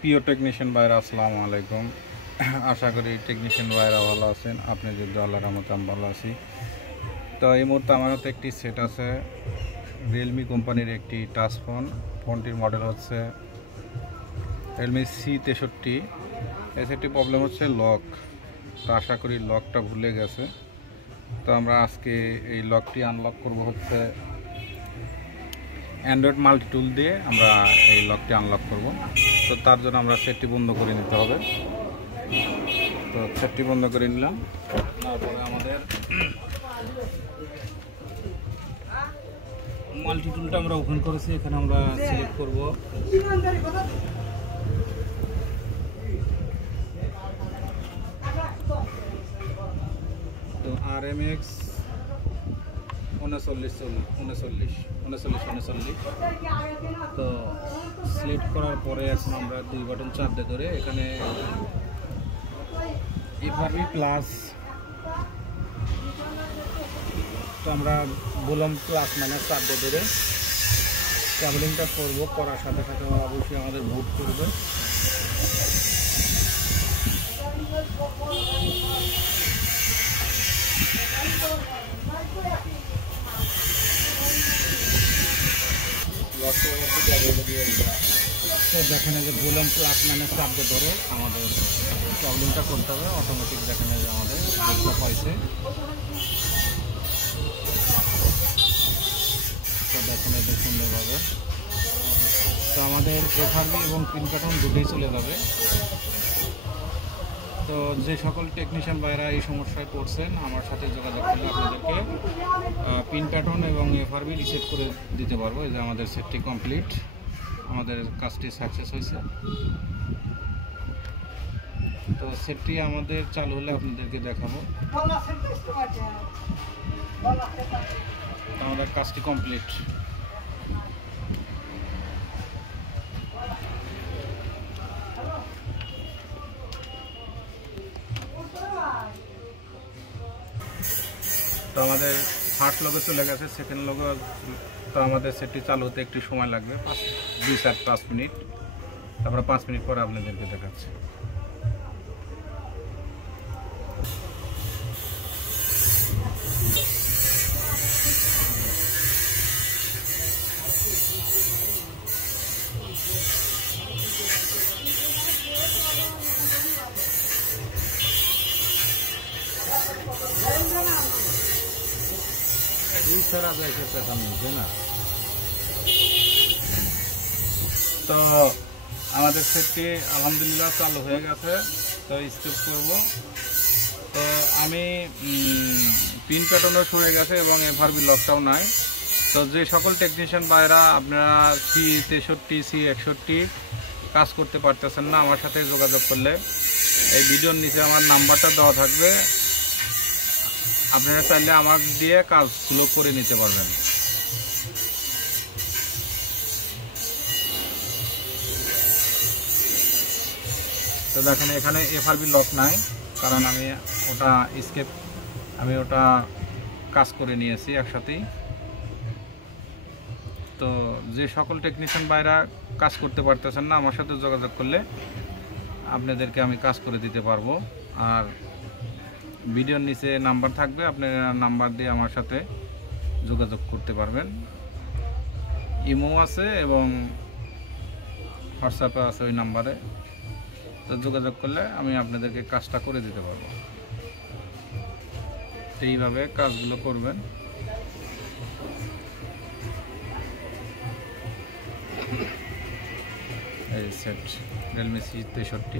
প্রিয় টেকনিশিয়ান ভাইরা আসসালামু আলাইকুম। আশা করি টেকনিশিয়ান ভাইরা ভালো আছেন। আপনি যদি আল্লাহর রহমতে আমি ভালো আছি। তো এই মুহূর্তে আমার হাতে একটি সেট আছে, রিয়েলমি কোম্পানির একটি টাচ ফোন। ফোনটির মডেল হচ্ছে রিয়েলমি C63। এই সেটটির প্রবলেম হচ্ছে লক। তো আশা করি লকটা ভুলে গেছে। তো আমরা আজকে এই লকটি আনলক করব হচ্ছে অ্যান্ড্রয়েড মাল্টি টুল দিয়ে আমরা এই লকটি আনলক করব। তো তার জন্য আমরা সেটটি বন্ধ করে নিতে হবে। তো সেটটি বন্ধ করে নিলাম। তারপরে আমাদের মাল্টি টুলটা আমরা ওপেন করেছি, এখানে আমরা সিলেক্ট করব তো RMX 3939। তো সিলেক্ট করার পরে এখন আমরা দুই বাটন চাপ দিয়ে ধরে এখানে FRB প্লাস, তো আমরা বললাম প্লাস মানে চাপ দিয়ে ধরে ট্রাভেলিংটা করবো। করার সাথে সাথে অবশ্যই আমাদের বুট করবে। তো দেখেন যে বললাম প্লাস মানে চাপ দিয়ে ধরে আমাদের ট্রাভেলিংটা করতে হবে। অটোমেটিক দেখেন যে আমাদের বুটটা পাইছে। তো দেখেন যে সুন্দরভাবে তো আমাদের FRB এবং পিন প্যাটার্ন দুটোই চলে যাবে। তো যে সকল টেকনিশিয়ান ভাইরা এই সমস্যায় পড়ছেন আমার সাথে যোগাযোগ করলে আপনাদেরকে পিন প্যাটার্ন এবং FRB রিসেট করে দিতে পারবো। এই যে আমাদের সেটটি কমপ্লিট, আমাদের কাজটি সাকসেস হয়েছে। তো সেটটি আমাদের চালু হলে আপনাদেরকে দেখাবো। আমাদের কাজটি কমপ্লিট। তো আমাদের ফার্স্ট লোগো চলে গেছে, সেকেন্ড লোগো। তো আমাদের সেটটি চালু হতে একটু সময় লাগবে, 2-5 মিনিট। তারপরে 5 মিনিট পরে আপনাদেরকে দেখাচ্ছি। তো আমাদের সেটটি আলহামদুলিল্লাহ চালু হয়ে গেছে। তো স্কিপ করব। তো আমি পিন প্যাটার্নও সরে গেছে এবং FRB লকটাও নাই। তো যে সকল টেকনিশিয়ান ভাইরা আপনারা C63 C61 কাজ করতে পারতেছেন না, আমার সাথে যোগাযোগ করলে এই ভিডিওর নিচে আমার নাম্বারটা দেওয়া থাকবে। আপনারা চাইলে আমার দিয়ে কাজগুলো করে নিতে পারবেন। তো দেখেন এখানে FRB লক নাই, কারণ আমি ওটা কাজ করে নিয়েছি একসাথেই। তো যে সকল টেকনিশিয়ান ভাইরা কাজ করতে পারতেছেন না আমার সাথে যোগাযোগ করলে আপনাদেরকে আমি কাজ করে দিতে পারবো। আর ভিডিওর নিচে নাম্বার থাকবে, আপনারা নাম্বার দিয়ে আমার সাথে যোগাযোগ করতে পারবেন। ইমো আছে এবং হোয়াটসঅ্যাপে আছে ওই নাম্বারে। তো যোগাযোগ করলে আমি আপনাদেরকে কাজটা করে দিতে পারবো। তো এইভাবে কাজগুলো করবেন। এই সেট রিয়েলমি C63।